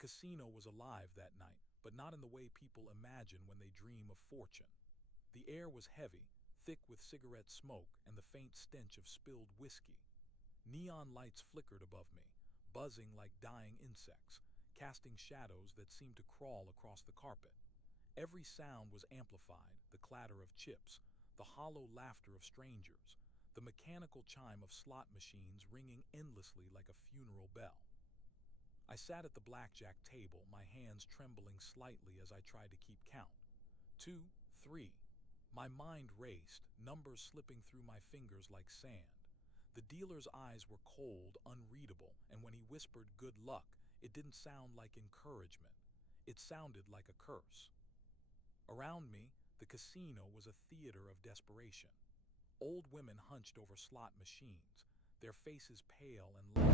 casino was alive that night, but not in the way people imagine when they dream of fortune. The air was heavy, thick with cigarette smoke and the faint stench of spilled whiskey. Neon lights flickered above me, buzzing like dying insects, casting shadows that seemed to crawl across the carpet. Every sound was amplified: the clatter of chips, the hollow laughter of strangers, the mechanical chime of slot machines ringing endlessly like a funeral bell. I sat at the blackjack table, my hands trembling slightly as I tried to keep count. 2, 3. My mind raced, numbers slipping through my fingers like sand. The dealer's eyes were cold, unreadable, and when he whispered "good luck," it didn't sound like encouragement. It sounded like a curse. Around me, the casino was a theater of desperation. Old women hunched over slot machines, their faces pale and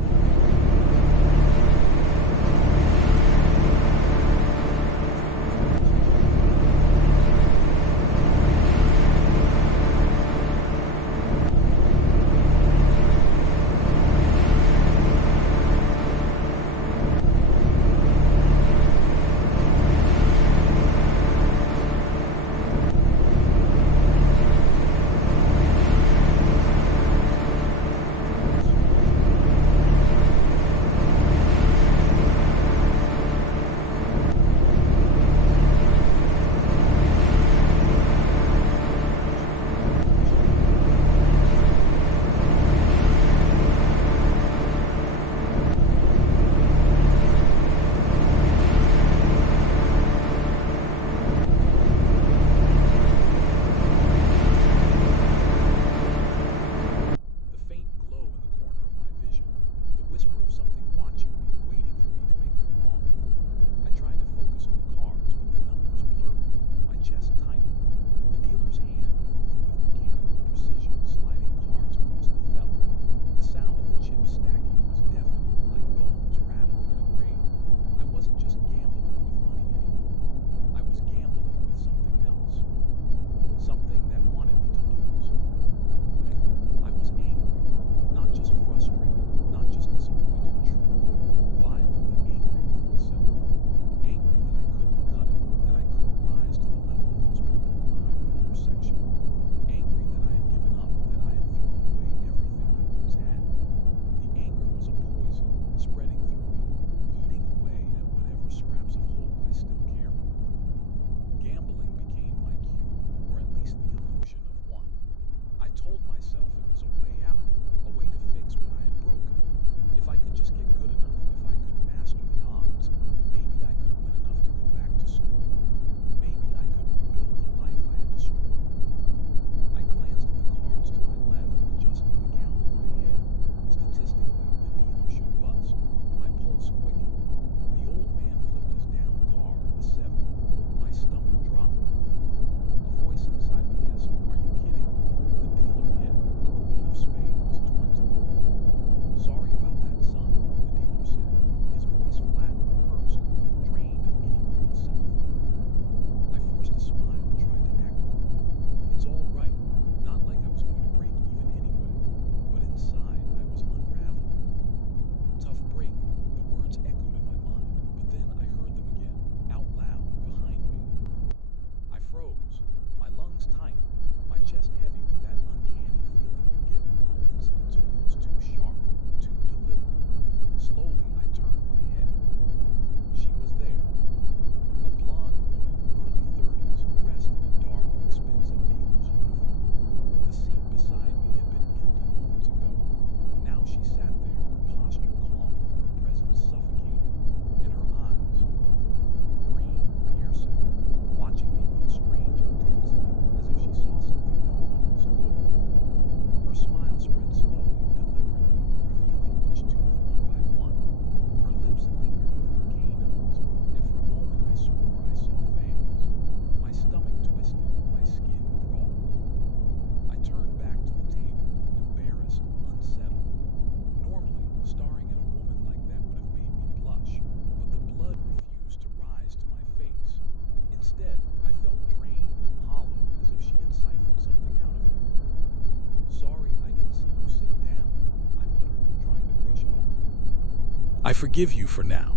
I forgive you for now.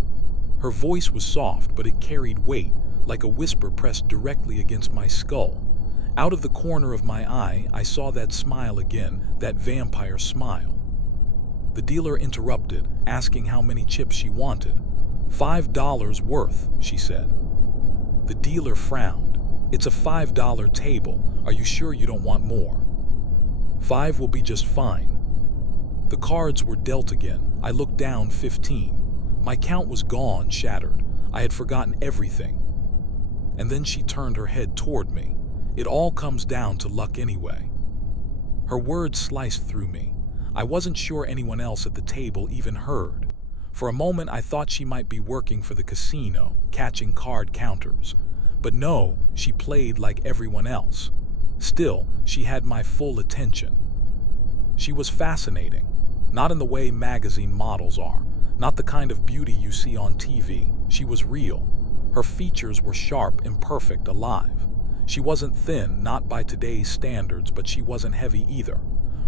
Her voice was soft, but it carried weight, like a whisper pressed directly against my skull. Out of the corner of my eye, I saw that smile again, that vampire smile. The dealer interrupted, asking how many chips she wanted. $5 worth, she said. The dealer frowned. It's a $5 table. Are you sure you don't want more? 5 will be just fine. The cards were dealt again. I looked down 15. My count was gone, shattered. I had forgotten everything. And then she turned her head toward me. It all comes down to luck anyway. Her words sliced through me. I wasn't sure anyone else at the table even heard. For a moment I thought she might be working for the casino, catching card counters. But no, she played like everyone else. Still, she had my full attention. She was fascinating. Not in the way magazine models are, not the kind of beauty you see on TV. She was real. Her features were sharp, imperfect, alive. She wasn't thin, not by today's standards, but she wasn't heavy either.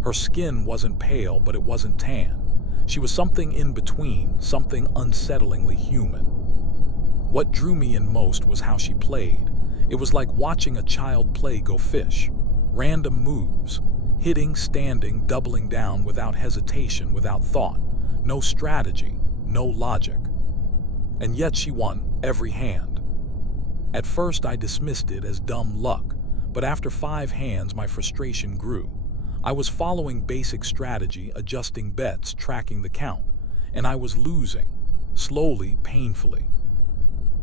Her skin wasn't pale, but it wasn't tan. She was something in between, something unsettlingly human. What drew me in most was how she played. It was like watching a child play go fish. Random moves. Hitting, standing, doubling down without hesitation, without thought. No strategy, no logic. And yet she won every hand. At first I dismissed it as dumb luck, but after 5 hands my frustration grew. I was following basic strategy, adjusting bets, tracking the count, and I was losing, slowly, painfully.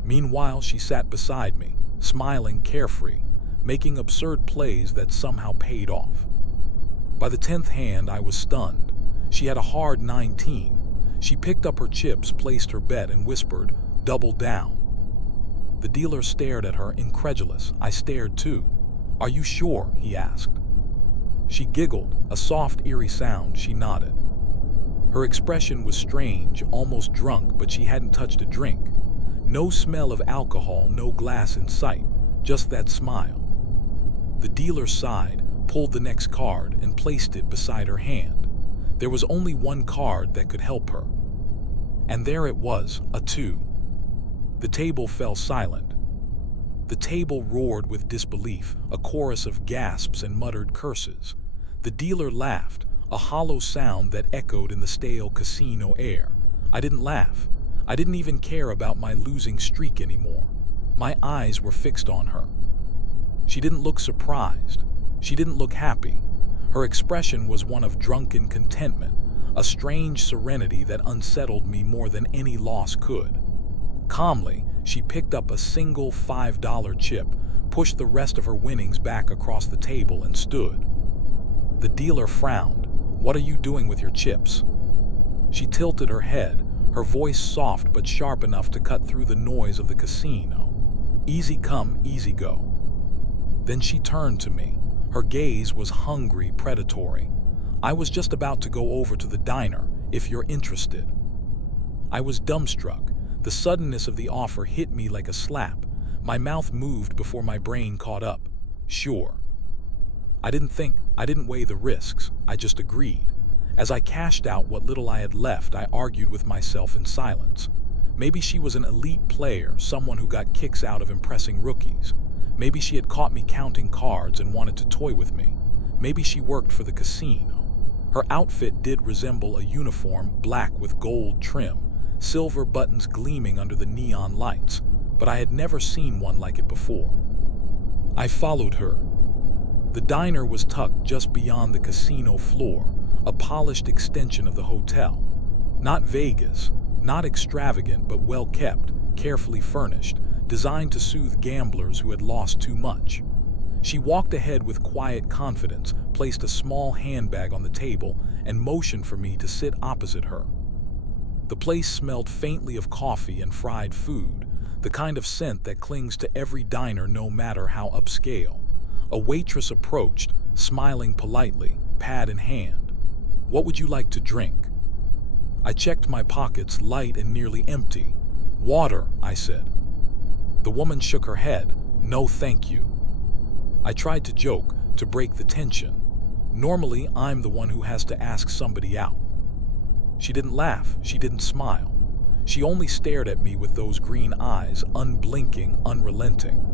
Meanwhile, she sat beside me, smiling carefree, making absurd plays that somehow paid off. By the 10th hand, I was stunned. She had a hard 19. She picked up her chips, placed her bet, and whispered, "Double down." The dealer stared at her, incredulous. I stared too. "Are you sure?" he asked. She giggled, a soft, eerie sound. She nodded. Her expression was strange, almost drunk, but she hadn't touched a drink. No smell of alcohol, no glass in sight, just that smile. The dealer sighed, pulled the next card, and placed it beside her hand. There was only one card that could help her. And there it was, a 2. The table fell silent. The table roared with disbelief, a chorus of gasps and muttered curses. The dealer laughed, a hollow sound that echoed in the stale casino air. I didn't laugh. I didn't even care about my losing streak anymore. My eyes were fixed on her. She didn't look surprised. She didn't look happy. Her expression was one of drunken contentment, a strange serenity that unsettled me more than any loss could. Calmly, she picked up a single $5 chip, pushed the rest of her winnings back across the table, and stood. The dealer frowned. "What are you doing with your chips?" She tilted her head, her voice soft but sharp enough to cut through the noise of the casino. "Easy come, easy go." Then she turned to me. Her gaze was hungry, predatory. "I was just about to go over to the diner, if you're interested." I was dumbstruck. The suddenness of the offer hit me like a slap. My mouth moved before my brain caught up. Sure. I didn't think, I didn't weigh the risks. I just agreed. As I cashed out what little I had left, I argued with myself in silence. Maybe she was an elite player, someone who got kicks out of impressing rookies. Maybe she had caught me counting cards and wanted to toy with me. Maybe she worked for the casino. Her outfit did resemble a uniform, black with gold trim, silver buttons gleaming under the neon lights, but I had never seen one like it before. I followed her. The diner was tucked just beyond the casino floor, a polished extension of the hotel. Not Vegas, not extravagant, but well kept, carefully furnished, designed to soothe gamblers who had lost too much. She walked ahead with quiet confidence, placed a small handbag on the table, and motioned for me to sit opposite her. The place smelled faintly of coffee and fried food, the kind of scent that clings to every diner no matter how upscale. A waitress approached, smiling politely, pad in hand. "What would you like to drink?" I checked my pockets, light and nearly empty. "Water," I said. The woman shook her head. "No, thank you." I tried to joke, to break the tension. Normally, I'm the one who has to ask somebody out. She didn't laugh, she didn't smile. She only stared at me with those green eyes, unblinking, unrelenting.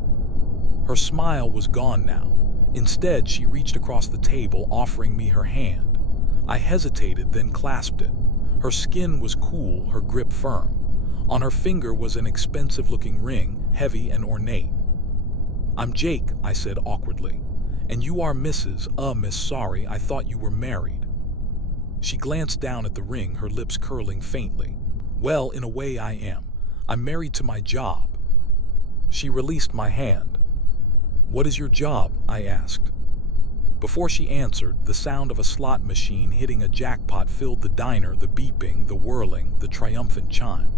Her smile was gone now. Instead, she reached across the table, offering me her hand. I hesitated, then clasped it. Her skin was cool, her grip firm. On her finger was an expensive-looking ring, heavy and ornate. "I'm Jake," I said awkwardly. "And you are Mrs. Miss, sorry, I thought you were married." She glanced down at the ring, her lips curling faintly. "Well, in a way I am. I'm married to my job." She released my hand. "What is your job?" I asked. Before she answered, the sound of a slot machine hitting a jackpot filled the diner, the beeping, the whirling, the triumphant chime.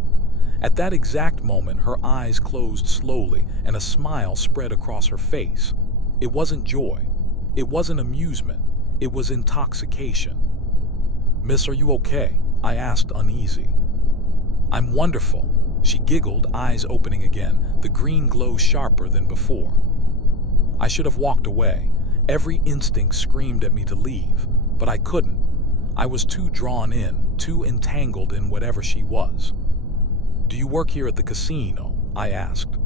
At that exact moment, her eyes closed slowly and a smile spread across her face. It wasn't joy. It wasn't amusement. It was intoxication. "Miss, are you okay?" I asked, uneasy. "I'm wonderful." She giggled, eyes opening again, the green glow sharper than before. I should have walked away. Every instinct screamed at me to leave, but I couldn't. I was too drawn in, too entangled in whatever she was. "Do you work here at the casino?" I asked.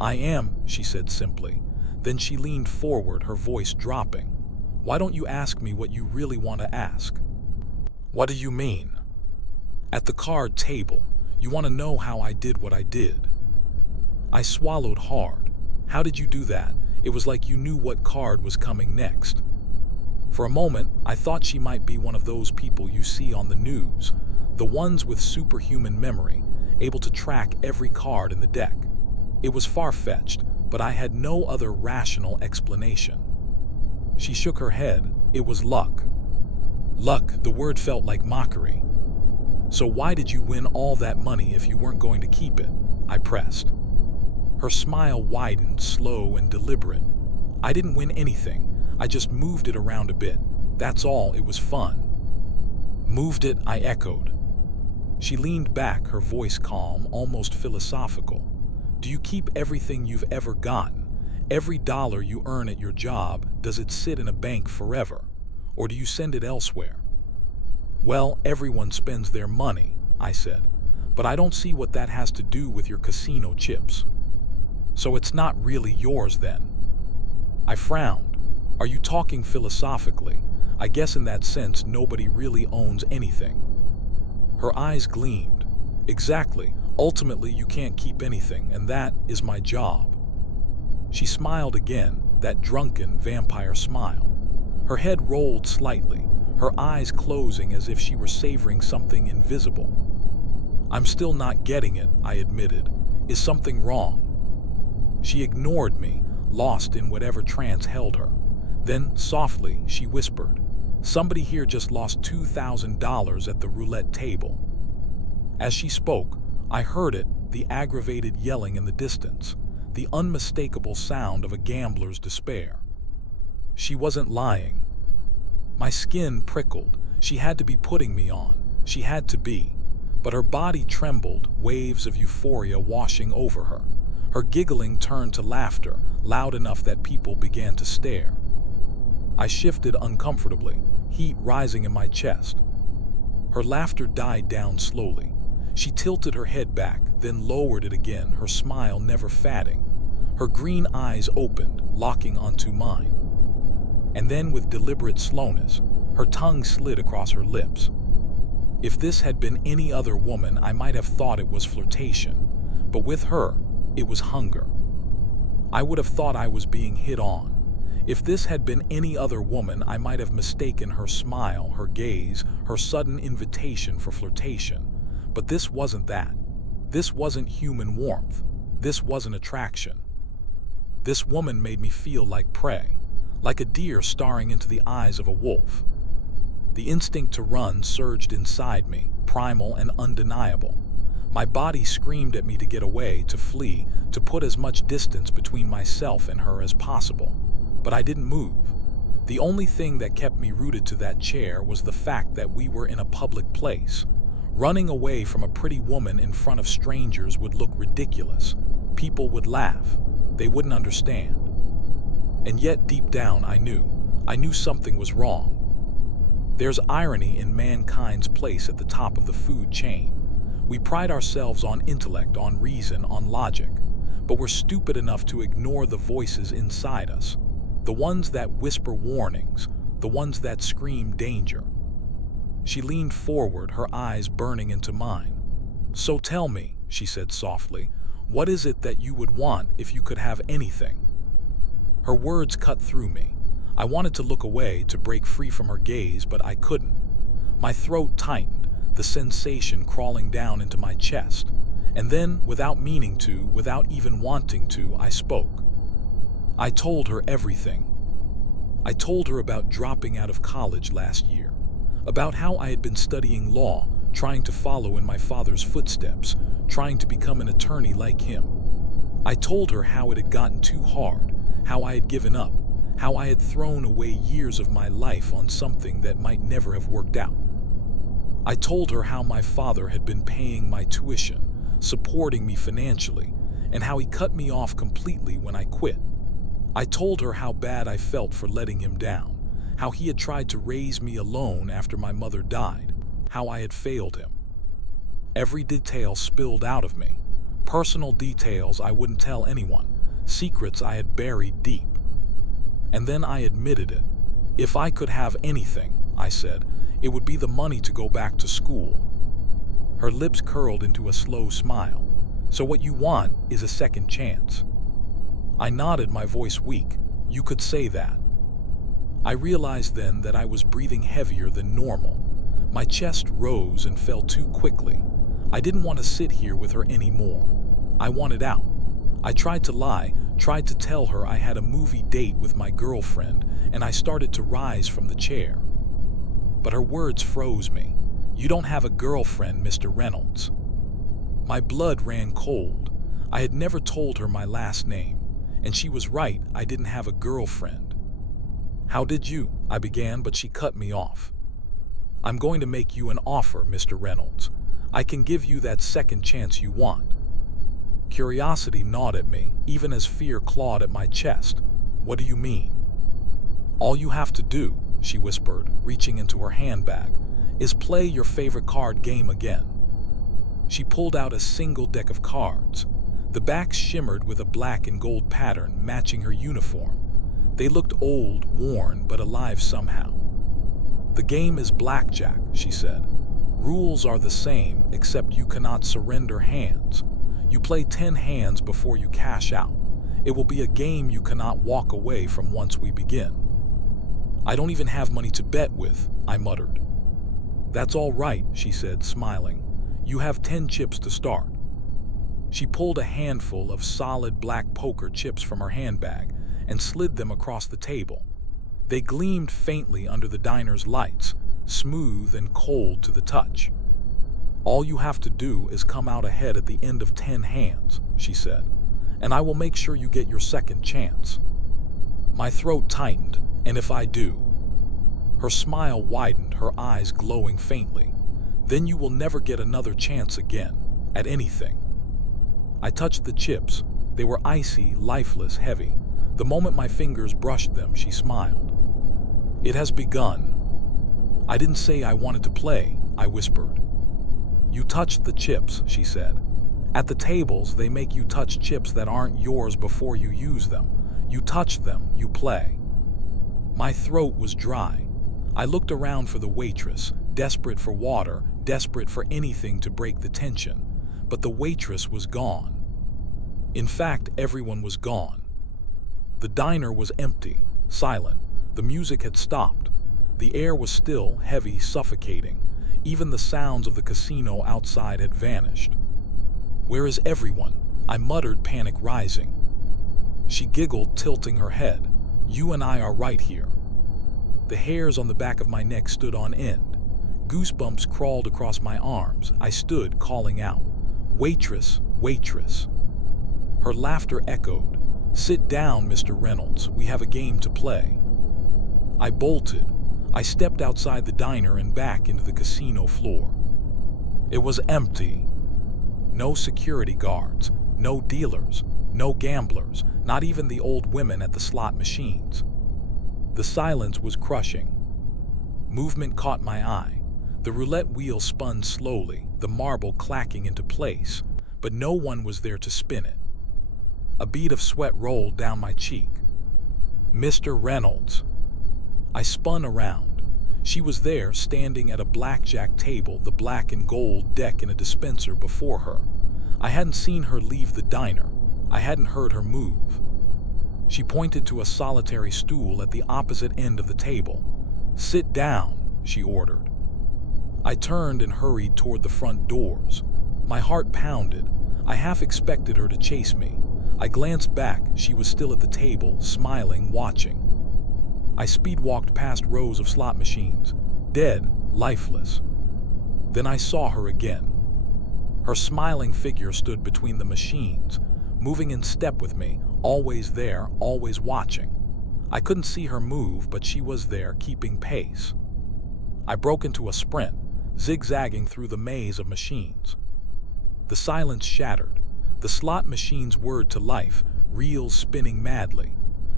"I am," she said simply. Then she leaned forward, her voice dropping. "Why don't you ask me what you really want to ask?" "What do you mean?" "At the card table. You want to know how I did what I did." I swallowed hard. "How did you do that?" It was like you knew what card was coming next. For a moment, I thought she might be one of those people you see on the news, the ones with superhuman memory, able to track every card in the deck. It was far-fetched, but I had no other rational explanation. She shook her head. "It was luck." Luck, the word felt like mockery. "So why did you win all that money if you weren't going to keep it?" I pressed. Her smile widened, slow and deliberate. "I didn't win anything. I just moved it around a bit. That's all, it was fun." "Moved it?" I echoed. She leaned back, her voice calm, almost philosophical. "Do you keep everything you've ever gotten? Every dollar you earn at your job, does it sit in a bank forever? Or do you send it elsewhere?" "Well, everyone spends their money," I said. "But I don't see what that has to do with your casino chips." "So it's not really yours then?" I frowned. "Are you talking philosophically? I guess in that sense nobody really owns anything." Her eyes gleamed. "Exactly. Ultimately you can't keep anything, and that is my job." She smiled again, that drunken vampire smile. Her head rolled slightly, her eyes closing as if she were savoring something invisible. "I'm still not getting it," I admitted. "Is something wrong?" She ignored me, lost in whatever trance held her. Then, softly, she whispered, "Somebody here just lost $2,000 at the roulette table." As she spoke, I heard it, the aggravated yelling in the distance, the unmistakable sound of a gambler's despair. She wasn't lying. My skin prickled. She had to be putting me on. She had to be. But her body trembled, waves of euphoria washing over her. Her giggling turned to laughter, loud enough that people began to stare. I shifted uncomfortably, heat rising in my chest. Her laughter died down slowly. She tilted her head back, then lowered it again, her smile never fading. Her green eyes opened, locking onto mine. And then, with deliberate slowness, her tongue slid across her lips. If this had been any other woman, I might have thought it was flirtation. But with her, it was hunger. I would have thought I was being hit on. If this had been any other woman, I might have mistaken her smile, her gaze, her sudden invitation for flirtation. But this wasn't that. This wasn't human warmth. This wasn't attraction. This woman made me feel like prey, like a deer staring into the eyes of a wolf. The instinct to run surged inside me, primal and undeniable. My body screamed at me to get away, to flee, to put as much distance between myself and her as possible. But I didn't move. The only thing that kept me rooted to that chair was the fact that we were in a public place. Running away from a pretty woman in front of strangers would look ridiculous. People would laugh. They wouldn't understand. And yet, deep down, I knew something was wrong. There's irony in mankind's place at the top of the food chain. We pride ourselves on intellect, on reason, on logic, but we're stupid enough to ignore the voices inside us, the ones that whisper warnings, the ones that scream danger. She leaned forward, her eyes burning into mine. "So tell me," she said softly, "what is it that you would want if you could have anything?" Her words cut through me. I wanted to look away, to break free from her gaze, but I couldn't. My throat tightened, the sensation crawling down into my chest. And then, without meaning to, without even wanting to, I spoke. I told her everything. I told her about dropping out of college last year, about how I had been studying law, trying to follow in my father's footsteps, trying to become an attorney like him. I told her how it had gotten too hard, how I had given up, how I had thrown away years of my life on something that might never have worked out. I told her how my father had been paying my tuition, supporting me financially, and how he cut me off completely when I quit. I told her how bad I felt for letting him down, how he had tried to raise me alone after my mother died, how I had failed him. Every detail spilled out of me, personal details I wouldn't tell anyone, secrets I had buried deep. And then I admitted it. If I could have anything, I said, it would be the money to go back to school. Her lips curled into a slow smile. "So what you want is a second chance." I nodded, my voice weak. "You could say that." I realized then that I was breathing heavier than normal. My chest rose and fell too quickly. I didn't want to sit here with her anymore. I wanted out. I tried to lie, tried to tell her I had a movie date with my girlfriend, and I started to rise from the chair. But her words froze me. "You don't have a girlfriend, Mr. Reynolds." My blood ran cold. I had never told her my last name, and she was right, I didn't have a girlfriend. "How did you?" I began, but she cut me off. "I'm going to make you an offer, Mr. Reynolds. I can give you that second chance you want." Curiosity gnawed at me, even as fear clawed at my chest. "What do you mean?" "All you have to do," she whispered, reaching into her handbag, "is play your favorite card game again." She pulled out a single deck of cards. The backs shimmered with a black and gold pattern matching her uniform. They looked old, worn, but alive somehow. "The game is Blackjack," she said. "Rules are the same, except you cannot surrender hands. You play 10 hands before you cash out. It will be a game you cannot walk away from once we begin." "I don't even have money to bet with," I muttered. "That's all right," she said, smiling. "You have 10 chips to start." She pulled a handful of solid black poker chips from her handbag and slid them across the table. They gleamed faintly under the diner's lights, smooth and cold to the touch. "All you have to do is come out ahead at the end of 10 hands," she said, "and I will make sure you get your second chance." My throat tightened, "And if I do?" Her smile widened, her eyes glowing faintly. "Then you will never get another chance again, at anything." I touched the chips. They were icy, lifeless, heavy. The moment my fingers brushed them, she smiled. "It has begun." "I didn't say I wanted to play," I whispered. "You touched the chips," she said. "At the tables, they make you touch chips that aren't yours before you use them. You touch them, you play." My throat was dry. I looked around for the waitress, desperate for water, desperate for anything to break the tension. But the waitress was gone. In fact, everyone was gone. The diner was empty, silent. The music had stopped. The air was still, heavy, suffocating. Even the sounds of the casino outside had vanished. "Where is everyone?" I muttered, panic rising. She giggled, tilting her head. "You and I are right here." The hairs on the back of my neck stood on end. Goosebumps crawled across my arms. I stood, calling out, "Waitress, waitress." Her laughter echoed. "Sit down, Mr. Reynolds. We have a game to play." I bolted. I stepped outside the diner and back into the casino floor. It was empty. No security guards, no dealers, no gamblers, not even the old women at the slot machines. The silence was crushing. Movement caught my eye. The roulette wheel spun slowly, the marble clacking into place, but no one was there to spin it. A bead of sweat rolled down my cheek. Mr. Reynolds. I spun around. She was there, standing at a blackjack table, the black and gold deck in a dispenser before her. I hadn't seen her leave the diner. I hadn't heard her move. She pointed to a solitary stool at the opposite end of the table. "Sit down," she ordered. I turned and hurried toward the front doors. My heart pounded. I half expected her to chase me. I glanced back. She was still at the table, smiling, watching. I speed-walked past rows of slot machines, dead, lifeless. Then I saw her again. Her smiling figure stood between the machines, moving in step with me, always there, always watching. I couldn't see her move, but she was there, keeping pace. I broke into a sprint, zigzagging through the maze of machines. The silence shattered. The slot machines whirred to life, reels spinning madly.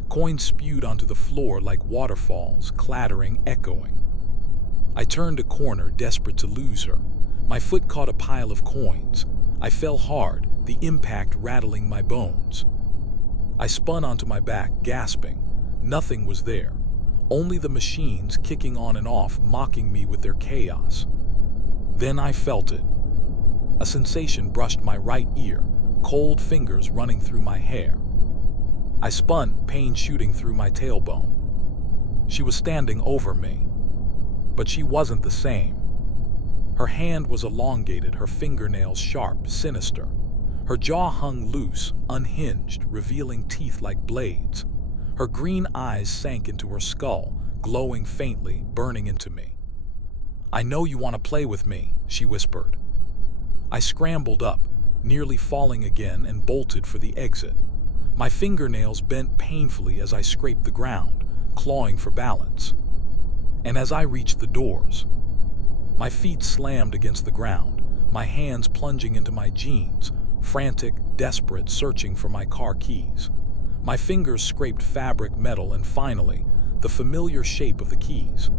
Coins spewed onto the floor like waterfalls, clattering, echoing. I turned a corner, desperate to lose her. My foot caught a pile of coins. I fell hard, the impact rattling my bones. I spun onto my back, gasping. Nothing was there. Only the machines kicking on and off, mocking me with their chaos. Then I felt it. A sensation brushed my right ear, cold fingers running through my hair. I spun, pain shooting through my tailbone. She was standing over me. But she wasn't the same. Her hand was elongated, her fingernails sharp, sinister. Her jaw hung loose, unhinged, revealing teeth like blades. Her green eyes sank into her skull, glowing faintly, burning into me. "I know you want to play with me," she whispered. I scrambled up, nearly falling again, and bolted for the exit. My fingernails bent painfully as I scraped the ground, clawing for balance. And as I reached the doors, my feet slammed against the ground, my hands plunging into my jeans, frantic, desperate, searching for my car keys. My fingers scraped fabric, metal, and finally, the familiar shape of the keys.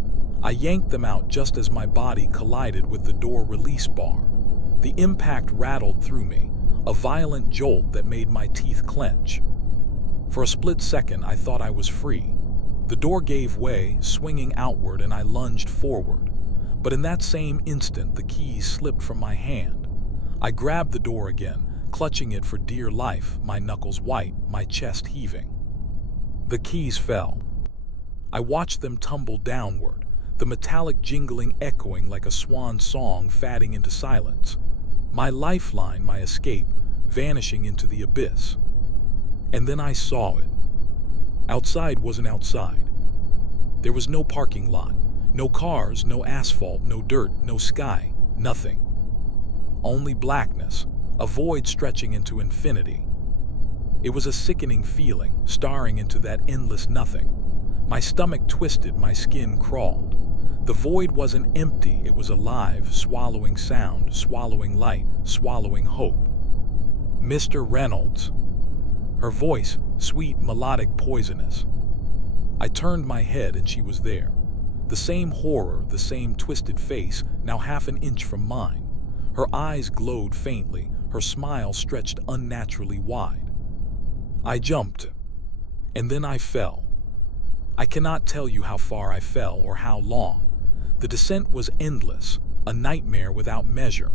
I yanked them out just as my body collided with the door release bar. The impact rattled through me, a violent jolt that made my teeth clench. For a split second, I thought I was free. The door gave way, swinging outward, and I lunged forward. But in that same instant, the keys slipped from my hand. I grabbed the door again, clutching it for dear life, my knuckles white, my chest heaving. The keys fell. I watched them tumble downward, the metallic jingling echoing like a swan song fading into silence. My lifeline, my escape, vanishing into the abyss. And then I saw it. Outside wasn't outside. There was no parking lot, no cars, no asphalt, no dirt, no sky, nothing. Only blackness, a void stretching into infinity. It was a sickening feeling, staring into that endless nothing. My stomach twisted, my skin crawled. The void wasn't empty, it was alive, swallowing sound, swallowing light, swallowing hope. "Mr. Reynolds." Her voice, sweet, melodic, poisonous. I turned my head and she was there. The same horror, the same twisted face, now half an inch from mine. Her eyes glowed faintly, her smile stretched unnaturally wide. I jumped, and then I fell. I cannot tell you how far I fell or how long. The descent was endless, a nightmare without measure.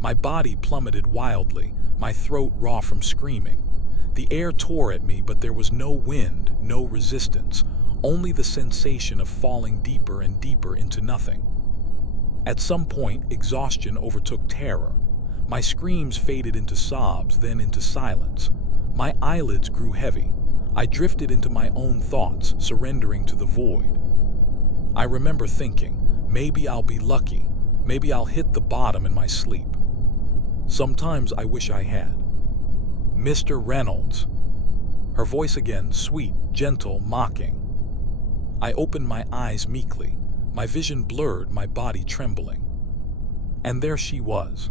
My body plummeted wildly, my throat raw from screaming. The air tore at me, but there was no wind, no resistance, only the sensation of falling deeper and deeper into nothing. At some point, exhaustion overtook terror. My screams faded into sobs, then into silence. My eyelids grew heavy. I drifted into my own thoughts, surrendering to the void. I remember thinking, maybe I'll be lucky. Maybe I'll hit the bottom in my sleep. Sometimes I wish I had. "Mr. Reynolds." Her voice again, sweet, gentle, mocking. I opened my eyes meekly, my vision blurred, my body trembling. And there she was.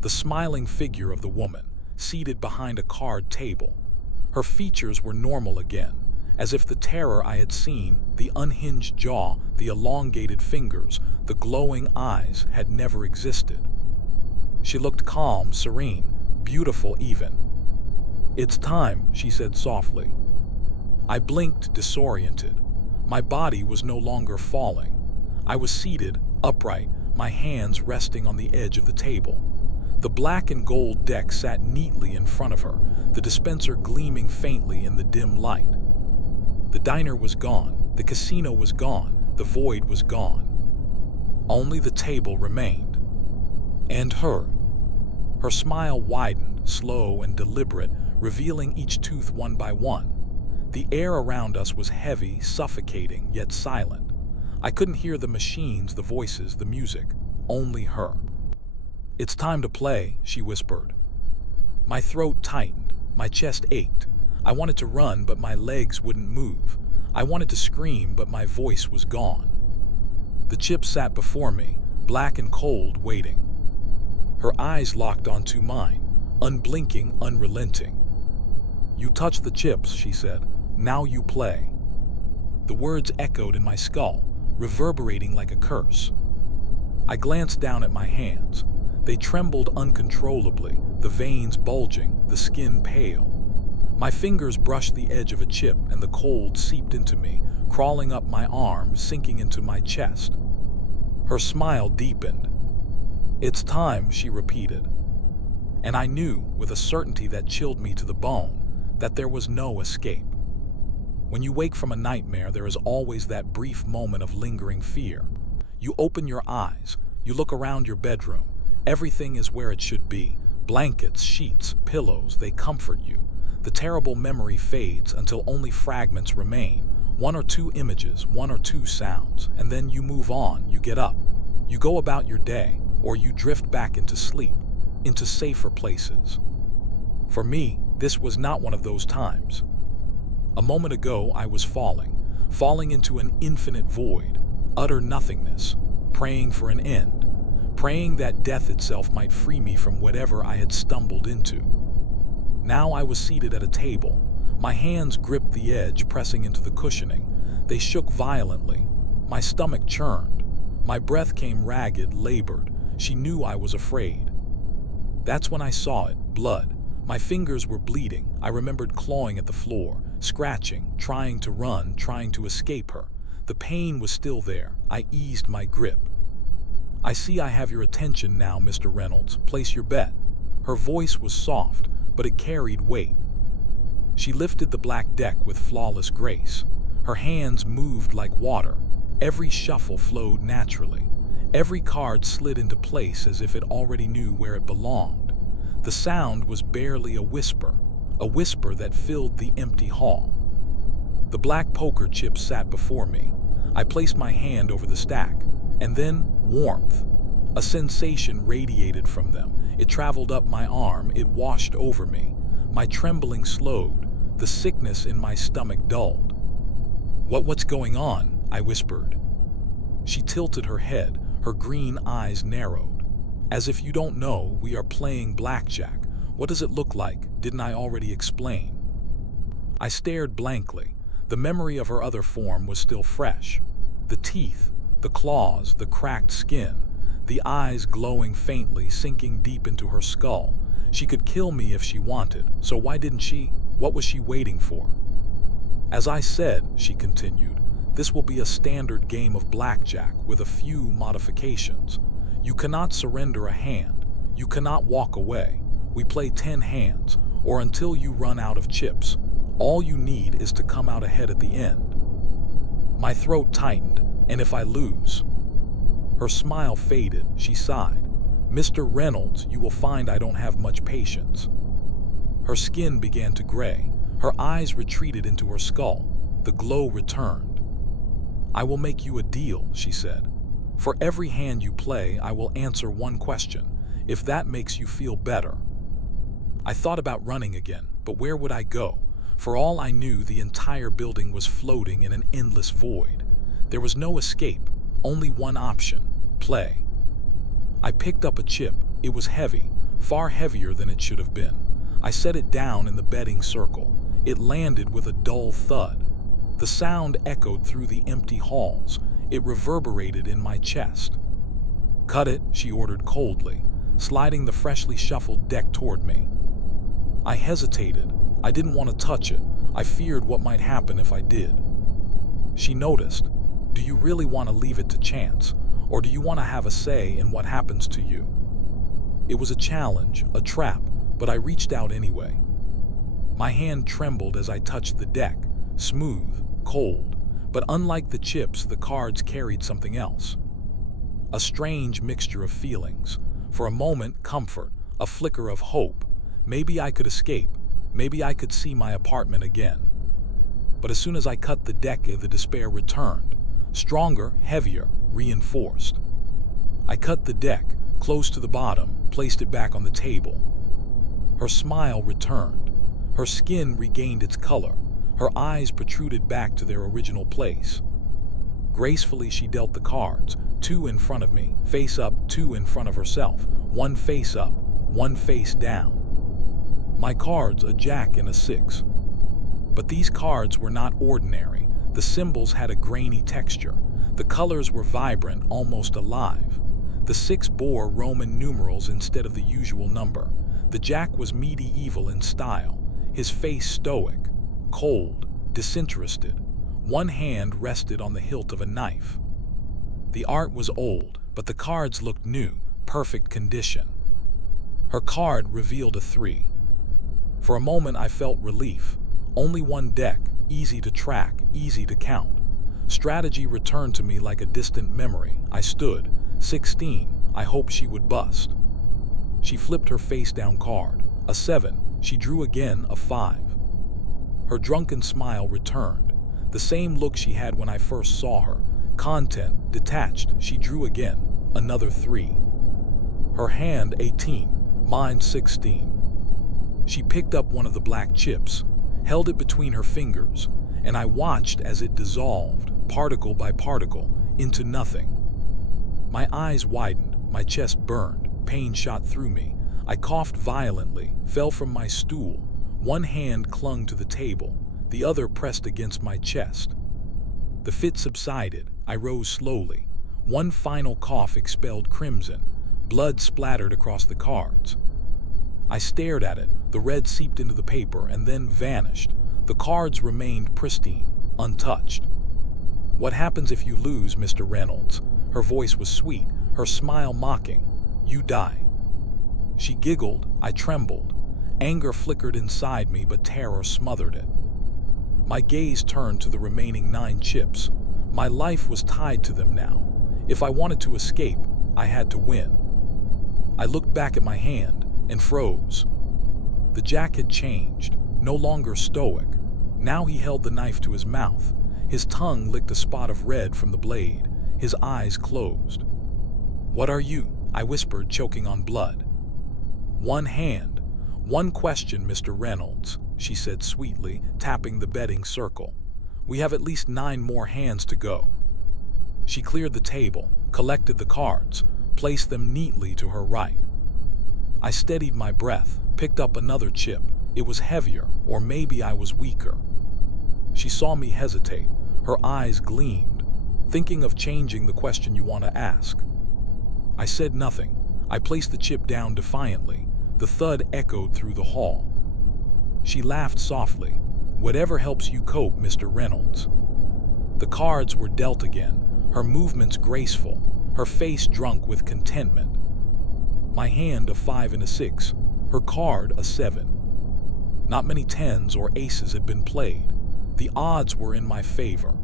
The smiling figure of the woman, seated behind a card table. Her features were normal again, as if the terror I had seen, the unhinged jaw, the elongated fingers, the glowing eyes, had never existed. She looked calm, serene, beautiful even. "It's time," she said softly. I blinked, disoriented. My body was no longer falling. I was seated, upright, my hands resting on the edge of the table. The black and gold deck sat neatly in front of her, the dispenser gleaming faintly in the dim light. The diner was gone, the casino was gone, the void was gone. Only the table remained. And her. Her smile widened, slow and deliberate, revealing each tooth one by one. The air around us was heavy, suffocating, yet silent. I couldn't hear the machines, the voices, the music. Only her. "It's time to play," she whispered. My throat tightened. My chest ached. I wanted to run, but my legs wouldn't move. I wanted to scream, but my voice was gone. The chips sat before me, black and cold, waiting. Her eyes locked onto mine, unblinking, unrelenting. "You touched the chips," she said. "Now you play." The words echoed in my skull, reverberating like a curse. I glanced down at my hands. They trembled uncontrollably, the veins bulging, the skin pale. My fingers brushed the edge of a chip, and the cold seeped into me, crawling up my arm, sinking into my chest. Her smile deepened. "It's time," she repeated. And I knew, with a certainty that chilled me to the bone, that there was no escape. When you wake from a nightmare, there is always that brief moment of lingering fear. You open your eyes, you look around your bedroom. Everything is where it should be. Blankets, sheets, pillows, they comfort you. The terrible memory fades until only fragments remain. One or two images, one or two sounds, and then you move on, you get up. You go about your day, or you drift back into sleep, into safer places. For me, this was not one of those times. A moment ago, I was falling into an infinite void, utter nothingness, praying for an end, praying that death itself might free me from whatever I had stumbled into. Now I was seated at a table. My hands gripped the edge, pressing into the cushioning. They shook violently. My stomach churned. My breath came ragged, labored. She knew I was afraid. That's when I saw it, blood. My fingers were bleeding. I remembered clawing at the floor, scratching, trying to run, trying to escape her. The pain was still there. I eased my grip. "I see I have your attention now, Mr. Reynolds. Place your bet." Her voice was soft, but it carried weight. She lifted the black deck with flawless grace. Her hands moved like water. Every shuffle flowed naturally. Every card slid into place as if it already knew where it belonged. The sound was barely a whisper that filled the empty hall. The black poker chips sat before me. I placed my hand over the stack, and then warmth. A sensation radiated from them. It traveled up my arm, it washed over me. My trembling slowed, the sickness in my stomach dulled. What's going on?" I whispered. She tilted her head, her green eyes narrowed. "As if you don't know, we are playing blackjack. What does it look like? Didn't I already explain?" I stared blankly. The memory of her other form was still fresh. The teeth, the claws, the cracked skin, the eyes glowing faintly, sinking deep into her skull. She could kill me if she wanted, so why didn't she? What was she waiting for? "As I said," she continued, "this will be a standard game of blackjack with a few modifications. You cannot surrender a hand. You cannot walk away. We play 10 hands, or until you run out of chips. All you need is to come out ahead at the end." My throat tightened. "And if I lose?" Her smile faded. She sighed. "Mr. Reynolds, you will find I don't have much patience." Her skin began to gray. Her eyes retreated into her skull. The glow returned. "I will make you a deal," she said. "For every hand you play, I will answer one question, if that makes you feel better." I thought about running again, but where would I go? For all I knew, the entire building was floating in an endless void. There was no escape, only one option: play. I picked up a chip. It was heavy, far heavier than it should have been. I set it down in the betting circle. It landed with a dull thud. The sound echoed through the empty halls. It reverberated in my chest. "Cut it," she ordered coldly, sliding the freshly shuffled deck toward me. I hesitated. I didn't want to touch it. I feared what might happen if I did. She noticed. "Do you really want to leave it to chance, or do you want to have a say in what happens to you?" It was a challenge, a trap, but I reached out anyway. My hand trembled as I touched the deck, smooth, cold, but unlike the chips, the cards carried something else. A strange mixture of feelings. For a moment, comfort, a flicker of hope. Maybe I could escape. Maybe I could see my apartment again. But as soon as I cut the deck, the despair returned. Stronger, heavier, reinforced. I cut the deck, close to the bottom, placed it back on the table. Her smile returned. Her skin regained its color. Her eyes protruded back to their original place. Gracefully, she dealt the cards, 2 in front of me, face up, 2 in front of herself, 1 face up, 1 face down. My cards, a jack and a 6. But these cards were not ordinary. The symbols had a grainy texture. The colors were vibrant, almost alive. The 6 bore Roman numerals instead of the usual number. The jack was medieval in style, his face stoic, cold, disinterested. One hand rested on the hilt of a knife. The art was old, but the cards looked new, perfect condition. Her card revealed a 3. For a moment I felt relief. Only one deck, easy to track, easy to count. Strategy returned to me like a distant memory. I stood, 16, I hoped she would bust. She flipped her face-down card, a 7, she drew again, a 5. Her drunken smile returned, the same look she had when I first saw her. Content, detached, she drew again, another 3. Her hand, 18, mine 16. She picked up one of the black chips, held it between her fingers, and I watched as it dissolved, particle by particle, into nothing. My eyes widened, my chest burned, pain shot through me. I coughed violently, fell from my stool. One hand clung to the table, the other pressed against my chest. The fit subsided. I rose slowly. One final cough expelled crimson. Blood splattered across the cards. I stared at it. The red seeped into the paper and then vanished. The cards remained pristine, untouched. "What happens if you lose, Mr. Reynolds?" Her voice was sweet, her smile mocking. "You die." She giggled. I trembled. Anger flickered inside me, but terror smothered it. My gaze turned to the remaining 9 chips. My life was tied to them now. If I wanted to escape, I had to win. I looked back at my hand and froze. The jack had changed, no longer stoic. Now he held the knife to his mouth. His tongue licked a spot of red from the blade. His eyes closed. "What are you?" I whispered, choking on blood. "One hand. One question, Mr. Reynolds," she said sweetly, tapping the betting circle. "We have at least 9 more hands to go." She cleared the table, collected the cards, placed them neatly to her right. I steadied my breath, picked up another chip. It was heavier, or maybe I was weaker. She saw me hesitate. Her eyes gleamed. "Thinking of changing the question you want to ask?" I said nothing. I placed the chip down defiantly. The thud echoed through the hall. She laughed softly. "Whatever helps you cope, Mr. Reynolds." The cards were dealt again, her movements graceful, her face drunk with contentment. My hand, a 5 and a 6, her card, a 7. Not many 10s or aces had been played. The odds were in my favor.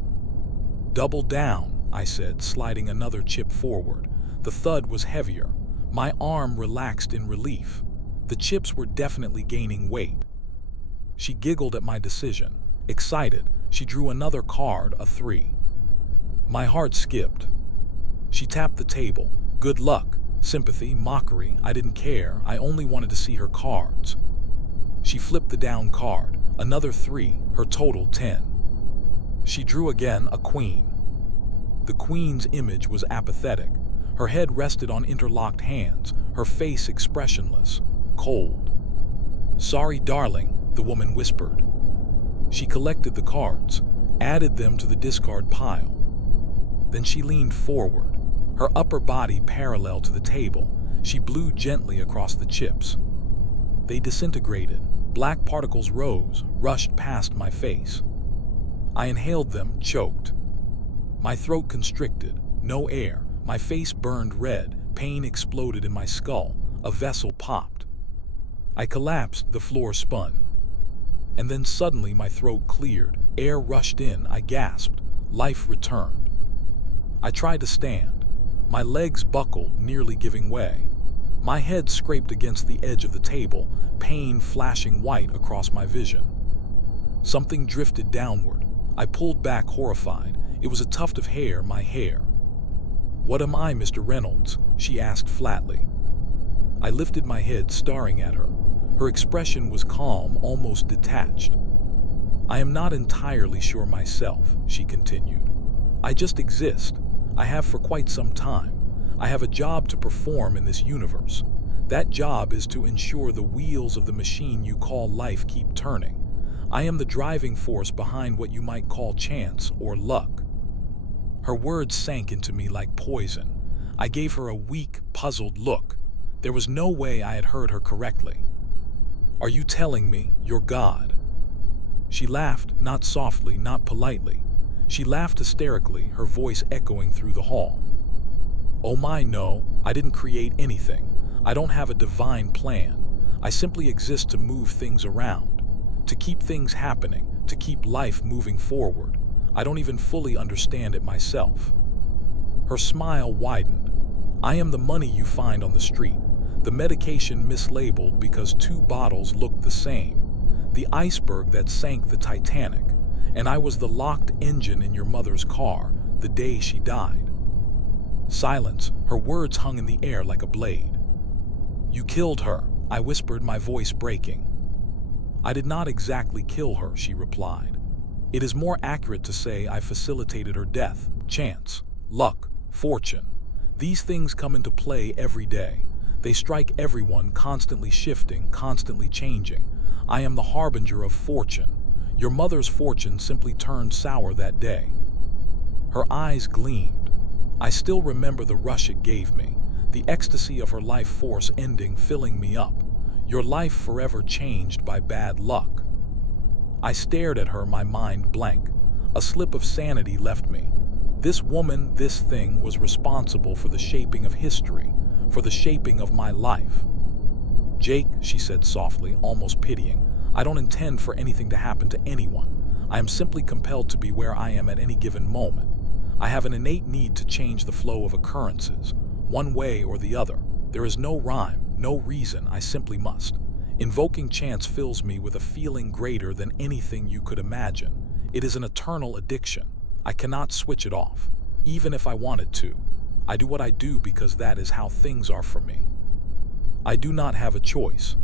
"Double down," I said, sliding another chip forward. The thud was heavier. My arm relaxed in relief. The chips were definitely gaining weight. She giggled at my decision. Excited, she drew another card, a 3. My heart skipped. She tapped the table. Good luck. Sympathy, mockery, I didn't care. I only wanted to see her cards. She flipped the down card. Another 3, her total 10. She drew again, a queen. The queen's image was apathetic. Her head rested on interlocked hands, her face expressionless, cold. "Sorry, darling," the woman whispered. She collected the cards. added them to the discard pile. Then she leaned forward, her upper body parallel to the table. She blew gently across the chips. They disintegrated. Black particles rose, rushed past my face. I inhaled them, choked. My throat constricted, no air. My face burned red, pain exploded in my skull. A vessel popped. I collapsed, the floor spun. And then suddenly my throat cleared. Air rushed in, I gasped. Life returned. I tried to stand. My legs buckled, nearly giving way. My head scraped against the edge of the table, pain flashing white across my vision. Something drifted downward. I pulled back, horrified. It was a tuft of hair, my hair. "What am I, Mr. Reynolds?" she asked flatly. I lifted my head, staring at her. Her expression was calm, almost detached. "I am not entirely sure myself," she continued. "I just exist. I have for quite some time. I have a job to perform in this universe. That job is to ensure the wheels of the machine you call life keep turning. I am the driving force behind what you might call chance or luck." Her words sank into me like poison. I gave her a weak, puzzled look. There was no way I had heard her correctly. "Are you telling me you're God?" She laughed, not softly, not politely. She laughed hysterically, her voice echoing through the hall. "Oh my, no, I didn't create anything. I don't have a divine plan. I simply exist to move things around, to keep things happening, to keep life moving forward. I don't even fully understand it myself." Her smile widened. "I am the money you find on the street, the medication mislabeled because 2 bottles looked the same, the iceberg that sank the Titanic, and I was the locked engine in your mother's car the day she died." Silence, her words hung in the air like a blade. "You killed her," I whispered, my voice breaking. "I did not exactly kill her," she replied. "It is more accurate to say I facilitated her death. Chance, luck, fortune. These things come into play every day. They strike everyone, constantly shifting, constantly changing. I am the harbinger of fortune. Your mother's fortune simply turned sour that day." Her eyes gleamed. I still remember the rush it gave me, the ecstasy of her life force ending, filling me up. Your life forever changed by bad luck. I stared at her, my mind blank. A slip of sanity left me. This woman, this thing, was responsible for the shaping of history, for the shaping of my life. "Jake," she said softly, almost pitying, "I don't intend for anything to happen to anyone. I am simply compelled to be where I am at any given moment. I have an innate need to change the flow of occurrences, one way or the other. There is no rhyme, no reason, I simply must. Invoking chance fills me with a feeling greater than anything you could imagine. It is an eternal addiction. I cannot switch it off, even if I wanted to. I do what I do because that is how things are for me. I do not have a choice."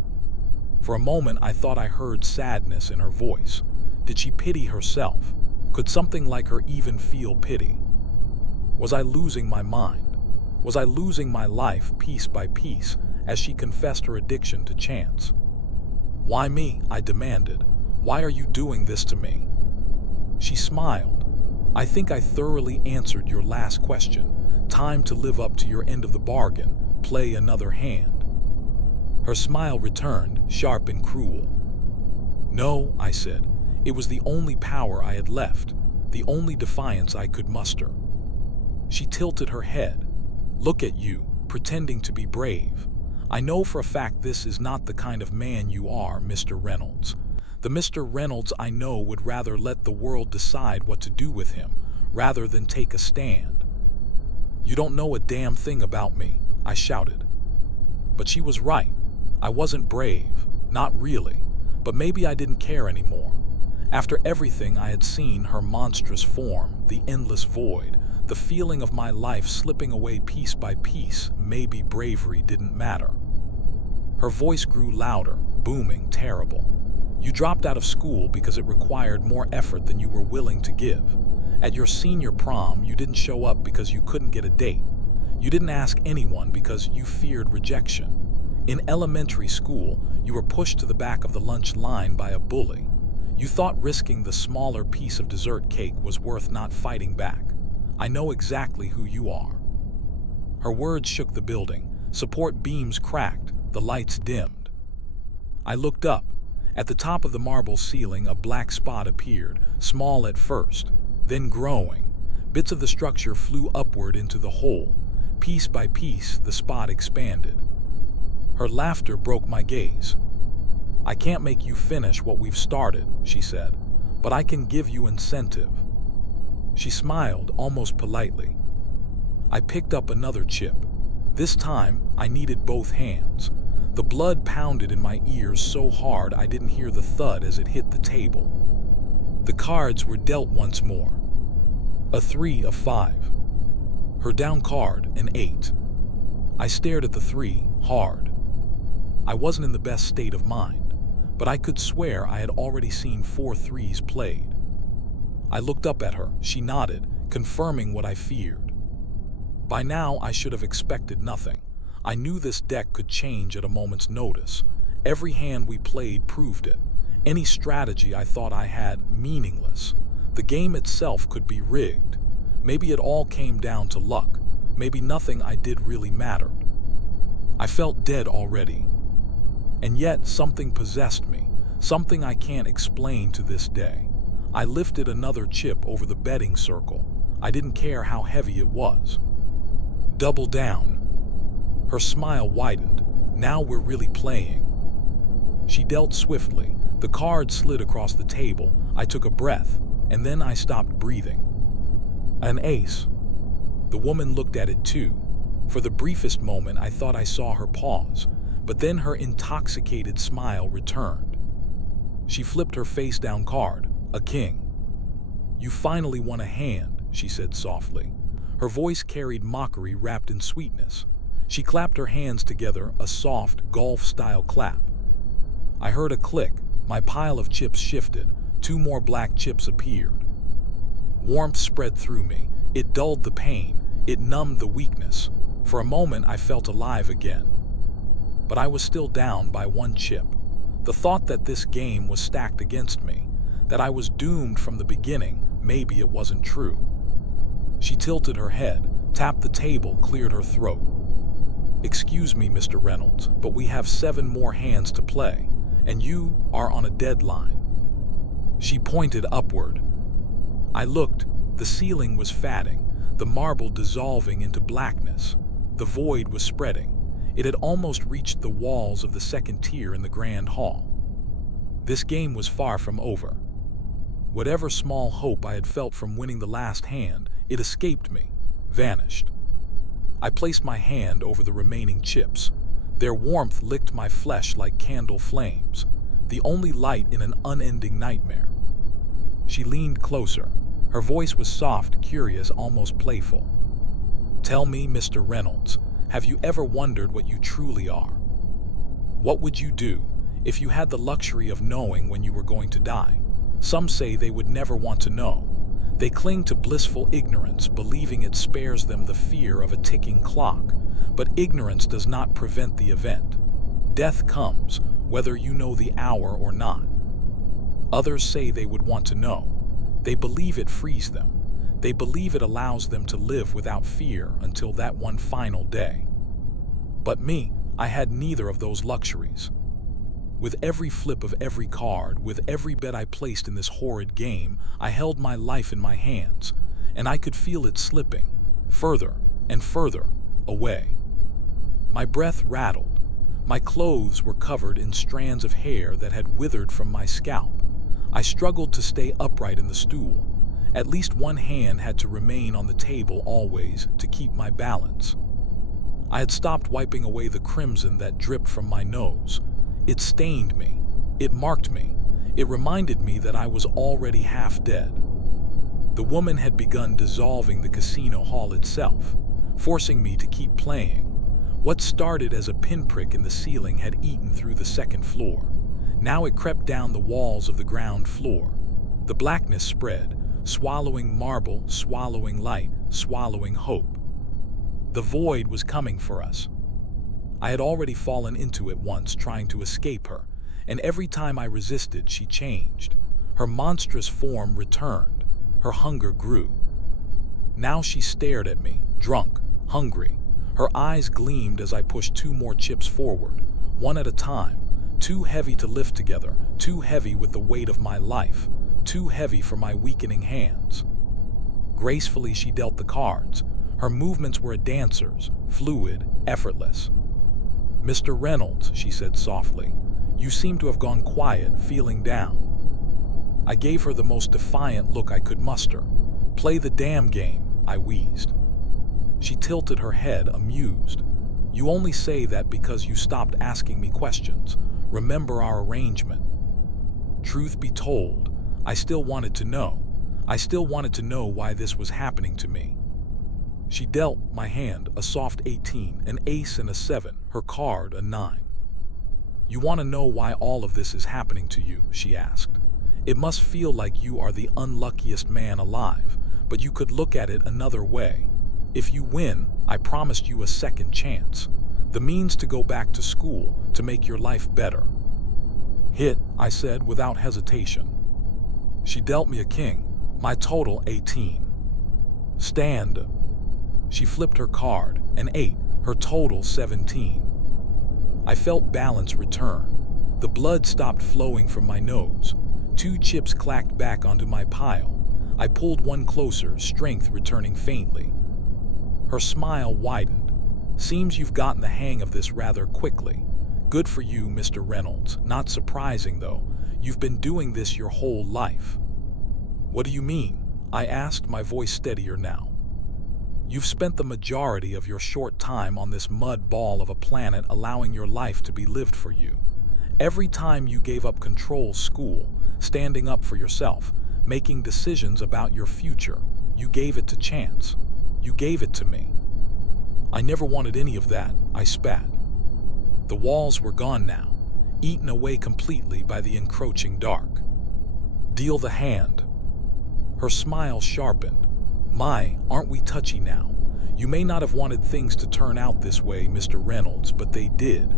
For a moment I thought I heard sadness in her voice. Did she pity herself? Could something like her even feel pity? Was I losing my mind? Was I losing my life piece by piece as she confessed her addiction to chance? "Why me?" I demanded. "Why are you doing this to me?" She smiled. "I think I thoroughly answered your last question. Time to live up to your end of the bargain, play another hand." Her smile returned, sharp and cruel. "No," I said. "It was the only power I had left, the only defiance I could muster." She tilted her head. "Look at you, pretending to be brave. I know for a fact this is not the kind of man you are, Mr. Reynolds. The Mr. Reynolds I know would rather let the world decide what to do with him, rather than take a stand." "You don't know a damn thing about me," I shouted. But she was right. I wasn't brave, not really, but maybe I didn't care anymore. After everything I had seen, her monstrous form, the endless void, the feeling of my life slipping away piece by piece, maybe bravery didn't matter. Her voice grew louder, booming, terrible. "You dropped out of school because it required more effort than you were willing to give. At your senior prom, you didn't show up because you couldn't get a date. You didn't ask anyone because you feared rejection. In elementary school, you were pushed to the back of the lunch line by a bully. You thought risking the smaller piece of dessert cake was worth not fighting back. I know exactly who you are." Her words shook the building. Support beams cracked, the lights dimmed. I looked up. At the top of the marble ceiling, a black spot appeared, small at first, then growing. Bits of the structure flew upward into the hole. Piece by piece, the spot expanded. Her laughter broke my gaze. "I can't make you finish what we've started," she said, "but I can give you incentive." She smiled, almost politely. I picked up another chip. This time, I needed both hands. The blood pounded in my ears so hard I didn't hear the thud as it hit the table. The cards were dealt once more. A 3 of 5. Her down card, an 8. I stared at the 3, hard. I wasn't in the best state of mind, but I could swear I had already seen 4 3s played. I looked up at her. She nodded, confirming what I feared. By now, I should have expected nothing. I knew this deck could change at a moment's notice. Every hand we played proved it. Any strategy I thought I had, meaningless. The game itself could be rigged. Maybe it all came down to luck. Maybe nothing I did really mattered. I felt dead already. And yet something possessed me, something I can't explain to this day. I lifted another chip over the betting circle. I didn't care how heavy it was. Double down. Her smile widened. Now we're really playing. She dealt swiftly. The card slid across the table. I took a breath, and then I stopped breathing. An ace. The woman looked at it too. For the briefest moment, I thought I saw her pause, but then her intoxicated smile returned. She flipped her face-down card, a king. "You finally won a hand," she said softly. Her voice carried mockery wrapped in sweetness. She clapped her hands together, a soft, golf-style clap. I heard a click. My pile of chips shifted. 2 more black chips appeared. Warmth spread through me. It dulled the pain. It numbed the weakness. For a moment, I felt alive again. But I was still down by 1 chip. The thought that this game was stacked against me, that I was doomed from the beginning, maybe it wasn't true. She tilted her head, tapped the table, cleared her throat. "Excuse me, Mr. Reynolds, but we have 7 more hands to play, and you are on a deadline." She pointed upward. I looked. The ceiling was fatting, the marble dissolving into blackness. The void was spreading. It had almost reached the walls of the second tier in the grand hall. This game was far from over. Whatever small hope I had felt from winning the last hand, it escaped me, vanished. I placed my hand over the remaining chips. Their warmth licked my flesh like candle flames, the only light in an unending nightmare. She leaned closer. Her voice was soft, curious, almost playful. "Tell me, Mr. Reynolds, have you ever wondered what you truly are? What would you do if you had the luxury of knowing when you were going to die? Some say they would never want to know. They cling to blissful ignorance, believing it spares them the fear of a ticking clock. But ignorance does not prevent the event. Death comes, whether you know the hour or not. Others say they would want to know. They believe it frees them. They believe it allows them to live without fear until that one final day. But me, I had neither of those luxuries. With every flip of every card, with every bet I placed in this horrid game, I held my life in my hands, and I could feel it slipping, further and further away. My breath rattled. My clothes were covered in strands of hair that had withered from my scalp. I struggled to stay upright in the stool. At least one hand had to remain on the table always to keep my balance. I had stopped wiping away the crimson that dripped from my nose. It stained me. It marked me. It reminded me that I was already half dead. The woman had begun dissolving the casino hall itself, forcing me to keep playing. What started as a pinprick in the ceiling had eaten through the second floor. Now it crept down the walls of the ground floor. The blackness spread, swallowing marble, swallowing light, swallowing hope. The void was coming for us. I had already fallen into it once, trying to escape her, and every time I resisted, she changed. Her monstrous form returned. Her hunger grew. Now she stared at me, drunk, hungry. Her eyes gleamed as I pushed 2 more chips forward, one at a time, too heavy to lift together, too heavy with the weight of my life, too heavy for my weakening hands. Gracefully she dealt the cards. Her movements were a dancer's, fluid, effortless. "Mr. Reynolds," she said softly, "you seem to have gone quiet, feeling down." I gave her the most defiant look I could muster. "Play the damn game," I wheezed. She tilted her head, amused. "You only say that because you stopped asking me questions. Remember our arrangement." Truth be told, I still wanted to know. I still wanted to know why this was happening to me. She dealt my hand a soft 18, an ace and a 7, her card a 9. "You want to know why all of this is happening to you?" she asked. "It must feel like you are the unluckiest man alive, but you could look at it another way. If you win, I promised you a second chance, the means to go back to school, to make your life better." "Hit," I said without hesitation. She dealt me a king, my total 18. "Stand." She flipped her card, an 8, her total 17. I felt balance return. The blood stopped flowing from my nose. 2 chips clacked back onto my pile. I pulled one closer, strength returning faintly. Her smile widened. "Seems you've gotten the hang of this rather quickly. Good for you, Mr. Reynolds. Not surprising, though. You've been doing this your whole life." "What do you mean?" I asked, my voice steadier now. "You've spent the majority of your short time on this mud ball of a planet allowing your life to be lived for you. Every time you gave up control, school, standing up for yourself, making decisions about your future, you gave it to chance. You gave it to me." "I never wanted any of that," I spat. The walls were gone now, eaten away completely by the encroaching dark. "Deal the hand." Her smile sharpened. "My, aren't we touchy now? You may not have wanted things to turn out this way, Mr. Reynolds, but they did."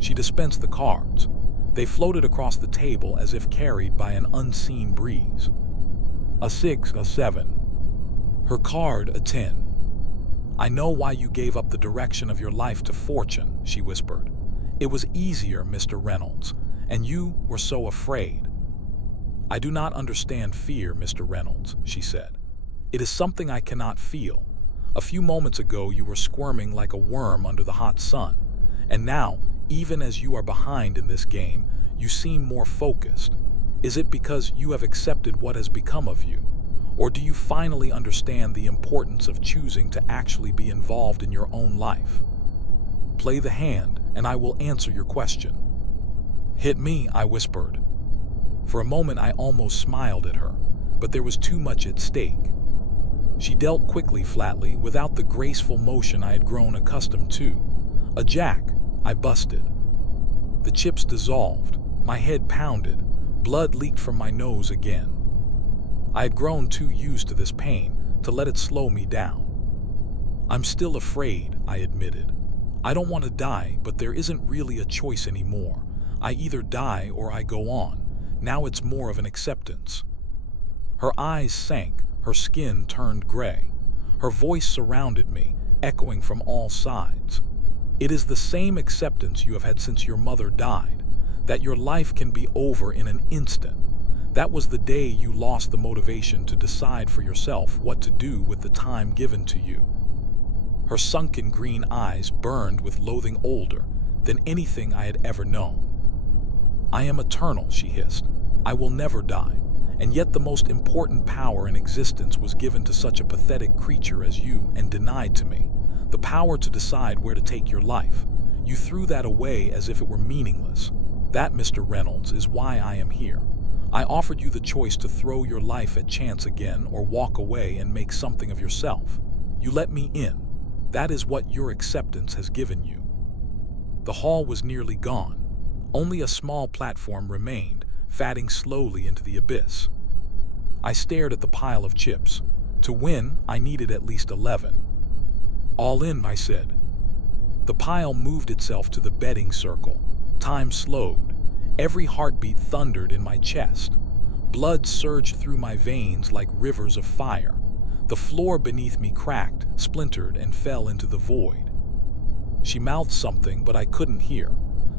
She dispensed the cards. They floated across the table as if carried by an unseen breeze. A 6, a 7. Her card a 10. "I know why you gave up the direction of your life to fortune," she whispered. "It was easier, Mr. Reynolds, and you were so afraid." "I do not understand fear, Mr. Reynolds," she said. "It is something I cannot feel. A few moments ago you were squirming like a worm under the hot sun, and now, even as you are behind in this game, you seem more focused. Is it because you have accepted what has become of you? Or do you finally understand the importance of choosing to actually be involved in your own life? Play the hand, and I will answer your question." "Hit me," I whispered. For a moment I almost smiled at her, but there was too much at stake. She dealt quickly, flatly, without the graceful motion I had grown accustomed to. A jack, I busted. The chips dissolved, my head pounded, blood leaked from my nose again. I had grown too used to this pain to let it slow me down. "I'm still afraid," I admitted. "I don't want to die, but there isn't really a choice anymore. I either die or I go on. Now it's more of an acceptance." Her eyes sank, her skin turned gray. Her voice surrounded me, echoing from all sides. "It is the same acceptance you have had since your mother died, that your life can be over in an instant. That was the day you lost the motivation to decide for yourself what to do with the time given to you." Her sunken green eyes burned with loathing older than anything I had ever known. "I am eternal," she hissed. "I will never die. And yet the most important power in existence was given to such a pathetic creature as you and denied to me. The power to decide where to take your life. You threw that away as if it were meaningless. That, Mr. Reynolds, is why I am here. I offered you the choice to throw your life at chance again or walk away and make something of yourself. You let me in. That is what your acceptance has given you." The hall was nearly gone. Only a small platform remained, fatting slowly into the abyss. I stared at the pile of chips. To win, I needed at least 11. "All in," I said. The pile moved itself to the betting circle. Time slowed. Every heartbeat thundered in my chest. Blood surged through my veins like rivers of fire. The floor beneath me cracked, splintered, and fell into the void. She mouthed something, but I couldn't hear.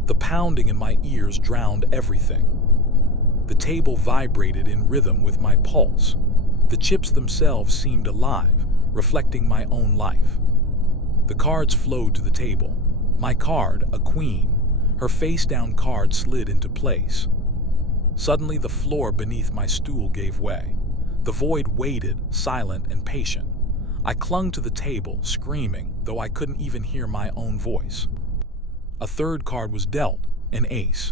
The pounding in my ears drowned everything. The table vibrated in rhythm with my pulse. The chips themselves seemed alive, reflecting my own life. The cards flowed to the table. My card, a queen. Her face-down card slid into place. Suddenly, the floor beneath my stool gave way. The void waited, silent and patient. I clung to the table, screaming, though I couldn't even hear my own voice. A third card was dealt, an ace.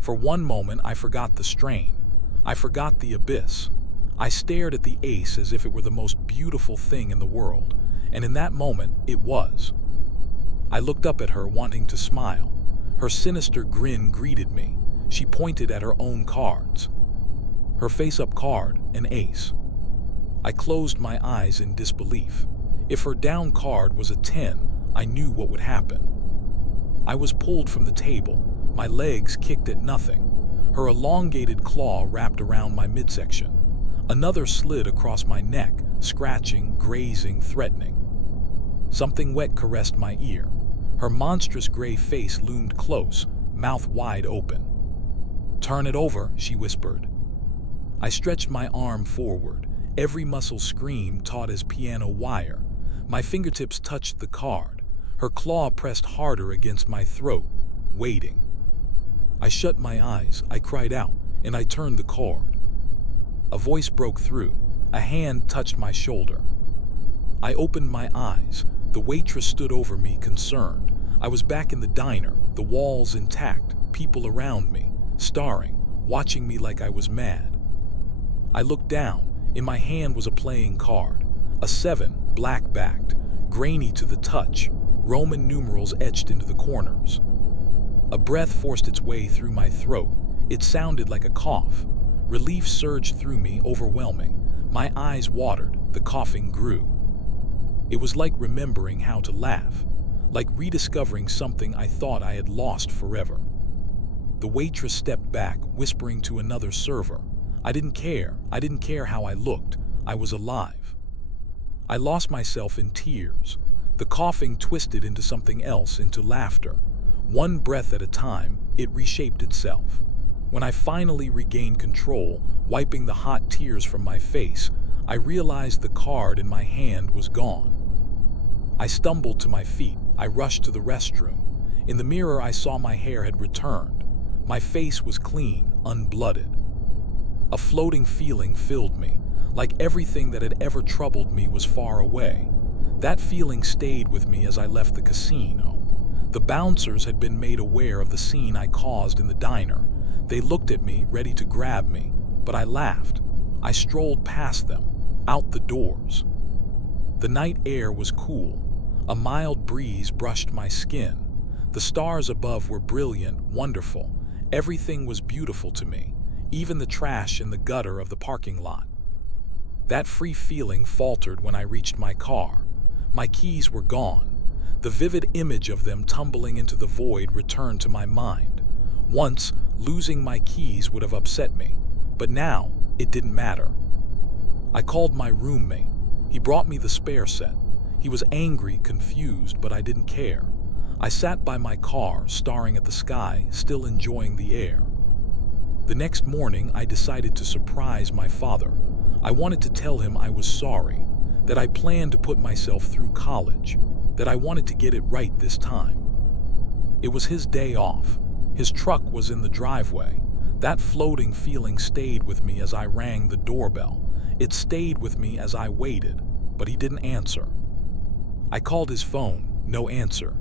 For one moment, I forgot the strain. I forgot the abyss. I stared at the ace as if it were the most beautiful thing in the world, and in that moment, it was. I looked up at her, wanting to smile. Her sinister grin greeted me. She pointed at her own cards. Her face-up card, an ace. I closed my eyes in disbelief. If her down card was a 10, I knew what would happen. I was pulled from the table. My legs kicked at nothing. Her elongated claw wrapped around my midsection. Another slid across my neck, scratching, grazing, threatening. Something wet caressed my ear. Her monstrous gray face loomed close, mouth wide open. "Turn it over," she whispered. I stretched my arm forward. Every muscle screamed, taut as piano wire. My fingertips touched the card. Her claw pressed harder against my throat, waiting. I shut my eyes, I cried out, and I turned the card. A voice broke through. A hand touched my shoulder. I opened my eyes. The waitress stood over me, concerned. I was back in the diner, the walls intact, people around me, staring, watching me like I was mad. I looked down. In my hand was a playing card. A 7, black-backed, grainy to the touch, Roman numerals etched into the corners. A breath forced its way through my throat. It sounded like a cough. Relief surged through me, overwhelming. My eyes watered. The coughing grew. It was like remembering how to laugh, like rediscovering something I thought I had lost forever. The waitress stepped back, whispering to another server. I didn't care. I didn't care how I looked. I was alive. I lost myself in tears. The coughing twisted into something else, into laughter. One breath at a time, it reshaped itself. When I finally regained control, wiping the hot tears from my face, I realized the card in my hand was gone. I stumbled to my feet. I rushed to the restroom. In the mirror, I saw my hair had returned. My face was clean, unblooded. A floating feeling filled me, like everything that had ever troubled me was far away. That feeling stayed with me as I left the casino. The bouncers had been made aware of the scene I caused in the diner. They looked at me, ready to grab me, but I laughed. I strolled past them, out the doors. The night air was cool. A mild breeze brushed my skin. The stars above were brilliant, wonderful. Everything was beautiful to me, even the trash in the gutter of the parking lot. That free feeling faltered when I reached my car. My keys were gone. The vivid image of them tumbling into the void returned to my mind. Once, losing my keys would have upset me, but now, it didn't matter. I called my roommate. He brought me the spare set. He was angry, confused, but I didn't care. I sat by my car, staring at the sky, still enjoying the air. The next morning, I decided to surprise my father. I wanted to tell him I was sorry, that I planned to put myself through college, that I wanted to get it right this time. It was his day off. His truck was in the driveway. That floating feeling stayed with me as I rang the doorbell. It stayed with me as I waited, but he didn't answer. I called his phone, no answer.